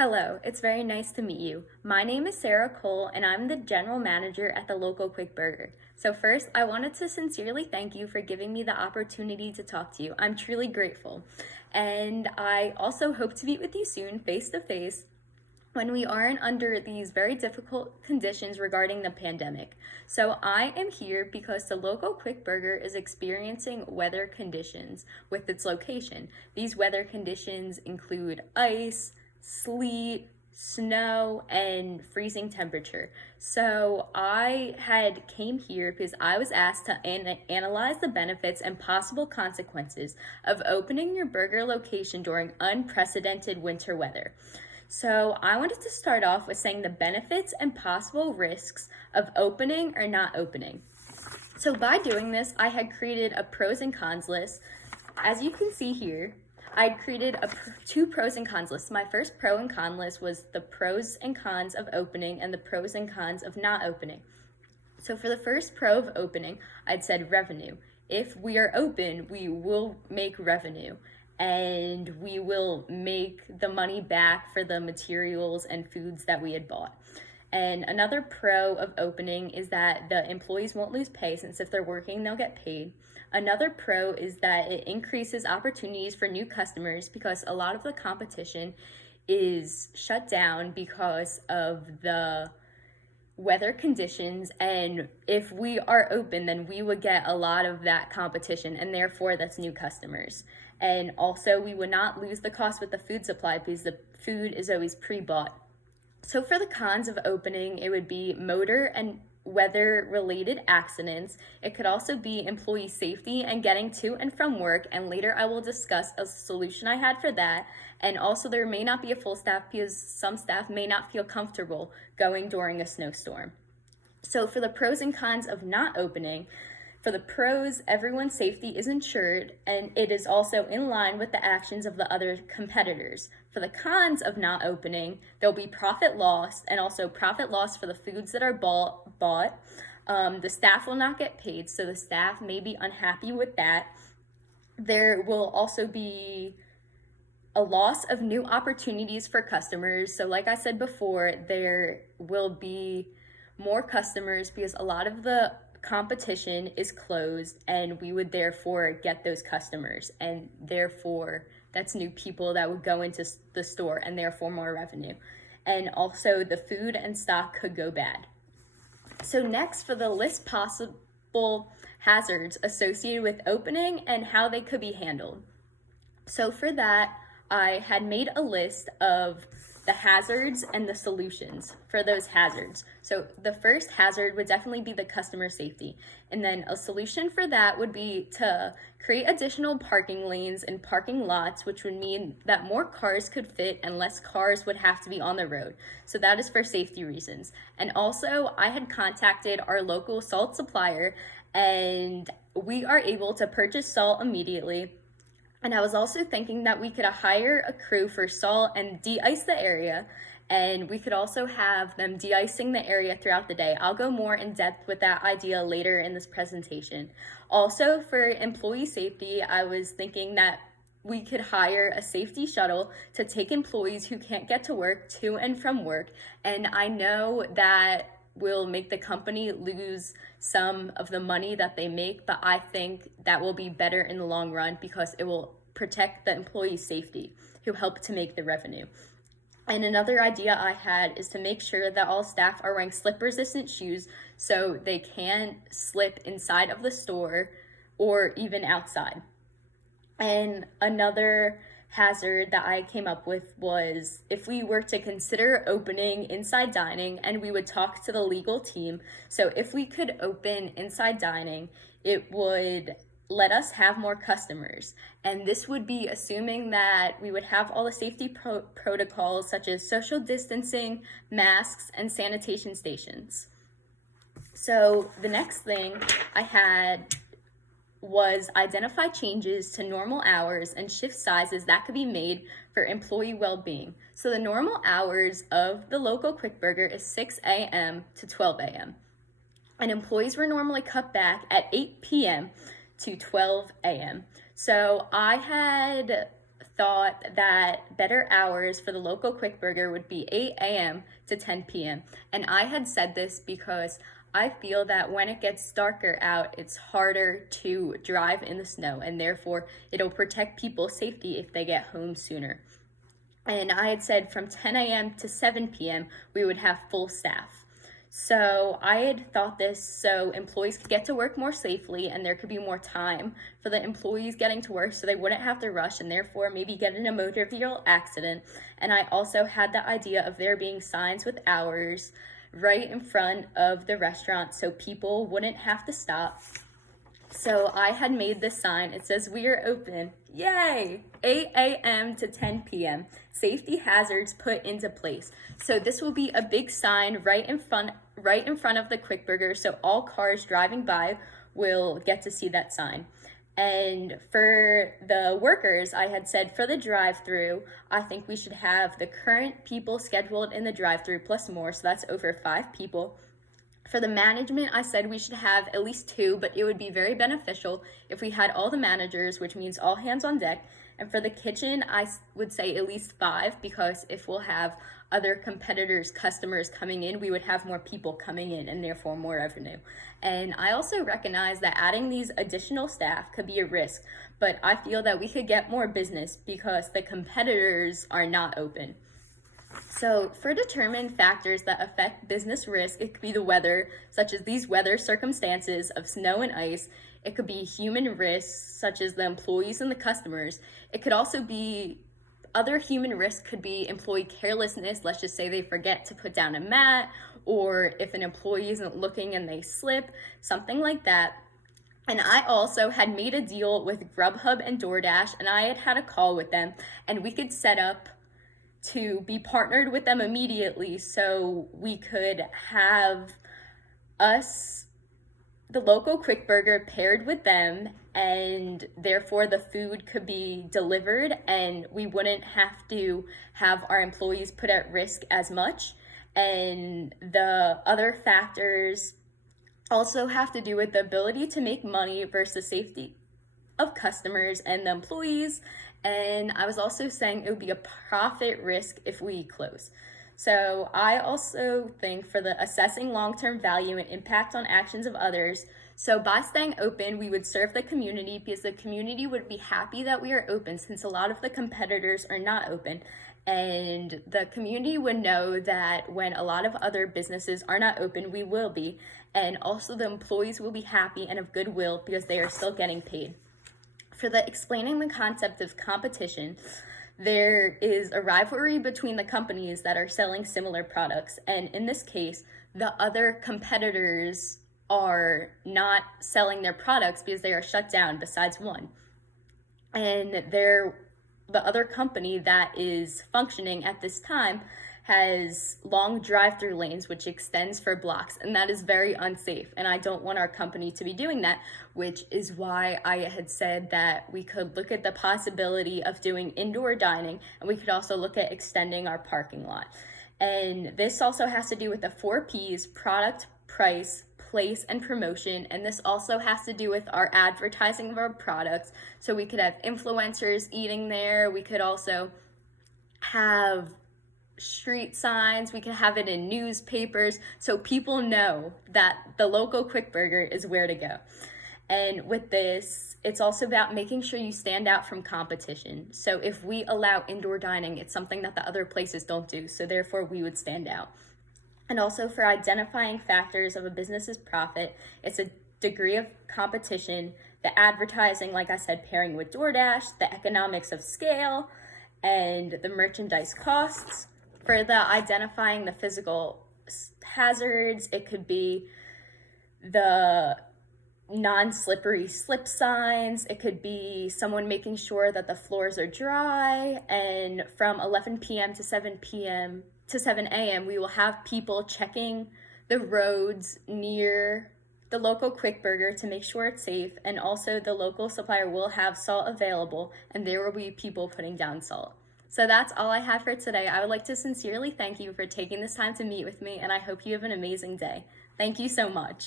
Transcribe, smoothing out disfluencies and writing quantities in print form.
Hello, it's very nice to meet you. My name is Sarah Cole, and I'm the general manager at the local Quick Burger. So first, I wanted to sincerely thank you for giving me the opportunity to talk to you. I'm truly grateful. And I also hope to meet with you soon, face to face, when we aren't under these very difficult conditions regarding the pandemic. So I am here because the local Quick Burger is experiencing weather conditions with its location. These weather conditions include ice, sleet, snow, and freezing temperature. So I had came here because I was asked to analyze the benefits and possible consequences of opening your burger location during unprecedented winter weather. So I wanted to start off with saying the benefits and possible risks of opening or not opening. So by doing this, I had created a pros and cons list. As you can see here, I had created two pros and cons lists. My first pro and con list was the pros and cons of opening and the pros and cons of not opening. So for the first pro of opening, I'd said revenue. If we are open, we will make revenue and we will make the money back for the materials and foods that we had bought. And another pro of opening is that the employees won't lose pay, since if they're working, they'll get paid. Another pro is that it increases opportunities for new customers because a lot of the competition is shut down because of the weather conditions, and if we are open, then we would get a lot of that competition, and therefore that's new customers. And also we would not lose the cost with the food supply because the food is always pre-bought. So for the cons of opening, it would be motor and weather related accidents. It could also be employee safety and getting to and from work, and later I will discuss a solution I had for that. And also there may not be a full staff because some staff may not feel comfortable going during a snowstorm. So for the pros and cons of not opening, for the pros, everyone's safety is ensured and it is also in line with the actions of the other competitors. For the cons of not opening, there'll be profit loss, and also profit loss for the foods that are bought. The staff will not get paid, so the staff may be unhappy with that. There will also be a loss of new opportunities for customers. So like I said before, there will be more customers because a lot of the competition is closed, and we would therefore get those customers, and therefore that's new people that would go into the store, and therefore more revenue. And also the food and stock could go bad. So next, for the list possible hazards associated with opening and how they could be handled. So for that, I had made a list of the hazards and the solutions for those hazards. So the first hazard would definitely be the customer safety. And then a solution for that would be to create additional parking lanes and parking lots, which would mean that more cars could fit and less cars would have to be on the road. So that is for safety reasons. And also I had contacted our local salt supplier, and we are able to purchase salt immediately. And I was also thinking that we could hire a crew for salt and de-ice the area, and we could also have them de-icing the area throughout the day. I'll go more in depth with that idea later in this presentation. Also, for employee safety, I was thinking that we could hire a safety shuttle to take employees who can't get to work to and from work. And I know that will make the company lose some of the money that they make, but I think that will be better in the long run because it will protect the employee's safety who help to make the revenue. And another idea I had is to make sure that all staff are wearing slip-resistant shoes so they can slip inside of the store or even outside. And another hazard that I came up with was if we were to consider opening inside dining, and we would talk to the legal team. So if we could open inside dining, it would let us have more customers. And this would be assuming that we would have all the safety protocols such as social distancing, masks, and sanitation stations. So the next thing I had was identify changes to normal hours and shift sizes that could be made for employee well-being. So the normal hours of the local Quick Burger is 6 a.m. to 12 a.m. And employees were normally cut back at 8 p.m. to 12 a.m. So I had thought that better hours for the local quick burger would be 8 a.m. to 10 p.m. And I had said this because I feel that when it gets darker out, it's harder to drive in the snow, and therefore it'll protect people's safety if they get home sooner. And I had said from 10 a.m. to 7 p.m. we would have full staff. So I had thought this so employees could get to work more safely and there could be more time for the employees getting to work so they wouldn't have to rush and therefore maybe get in a motor vehicle accident. And I also had the idea of there being signs with hours right in front of the restaurant so people wouldn't have to stop. So I had made this sign. It says, "We are open, yay, 8 a.m. to 10 p.m. Safety hazards put into place." So this will be a big sign right in front of the Quick Burger, so all cars driving by will get to see that sign. And for the workers, I had said for the drive-through, I think we should have the current people scheduled in the drive-through plus more, so that's over 5 people. For the management, I said we should have at least 2, but it would be very beneficial if we had all the managers, which means all hands on deck. And for the kitchen, I would say at least 5, because if we'll have other competitors' customers coming in, we would have more people coming in and therefore more revenue. And I also recognize that adding these additional staff could be a risk, but I feel that we could get more business because the competitors are not open. So for determined factors that affect business risk, it could be the weather, such as these weather circumstances of snow and ice. It could be human risks, such as the employees and the customers. It could also be other human risks, could be employee carelessness. Let's just say they forget to put down a mat, or if an employee isn't looking and they slip, something like that. And I also had made a deal with Grubhub and DoorDash, and I had a call with them, and we could set up to be partnered with them immediately so we could have us, the local Quick Burger, paired with them, and therefore the food could be delivered and we wouldn't have to have our employees put at risk as much. And the other factors also have to do with the ability to make money versus safety of customers and the employees. And I was also saying it would be a profit risk if we close. So I also think for the assessing long-term value and impact on actions of others, so by staying open, we would serve the community because the community would be happy that we are open since a lot of the competitors are not open. And the community would know that when a lot of other businesses are not open, we will be. And also the employees will be happy and of goodwill because they are still getting paid. For the explaining the concept of competition, there is a rivalry between the companies that are selling similar products. And in this case, the other competitors are not selling their products because they are shut down besides one. And the other company that is functioning at this time has long drive-through lanes which extends for blocks, and that is very unsafe, and I don't want our company to be doing that, which is why I had said that we could look at the possibility of doing indoor dining, and we could also look at extending our parking lot. And this also has to do with the 4 Ps: product, price, place, and promotion. And this also has to do with our advertising of our products. So we could have influencers eating there. We could also have street signs. We could have it in newspapers so people know that the local Quick Burger is where to go. And with this, it's also about making sure you stand out from competition. So if we allow indoor dining, it's something that the other places don't do. So therefore, we would stand out. And also for identifying factors of a business's profit, it's a degree of competition, the advertising, like I said, pairing with DoorDash, the economics of scale, and the merchandise costs. For the identifying the physical hazards, it could be the non-slippery slip signs. It could be someone making sure that the floors are dry. And from 11 p.m. to 7 p.m. to 7 a.m., we will have people checking the roads near the local Quick Burger to make sure it's safe. And also the local supplier will have salt available, and there will be people putting down salt. So that's all I have for today. I would like to sincerely thank you for taking this time to meet with me, and I hope you have an amazing day. Thank you so much.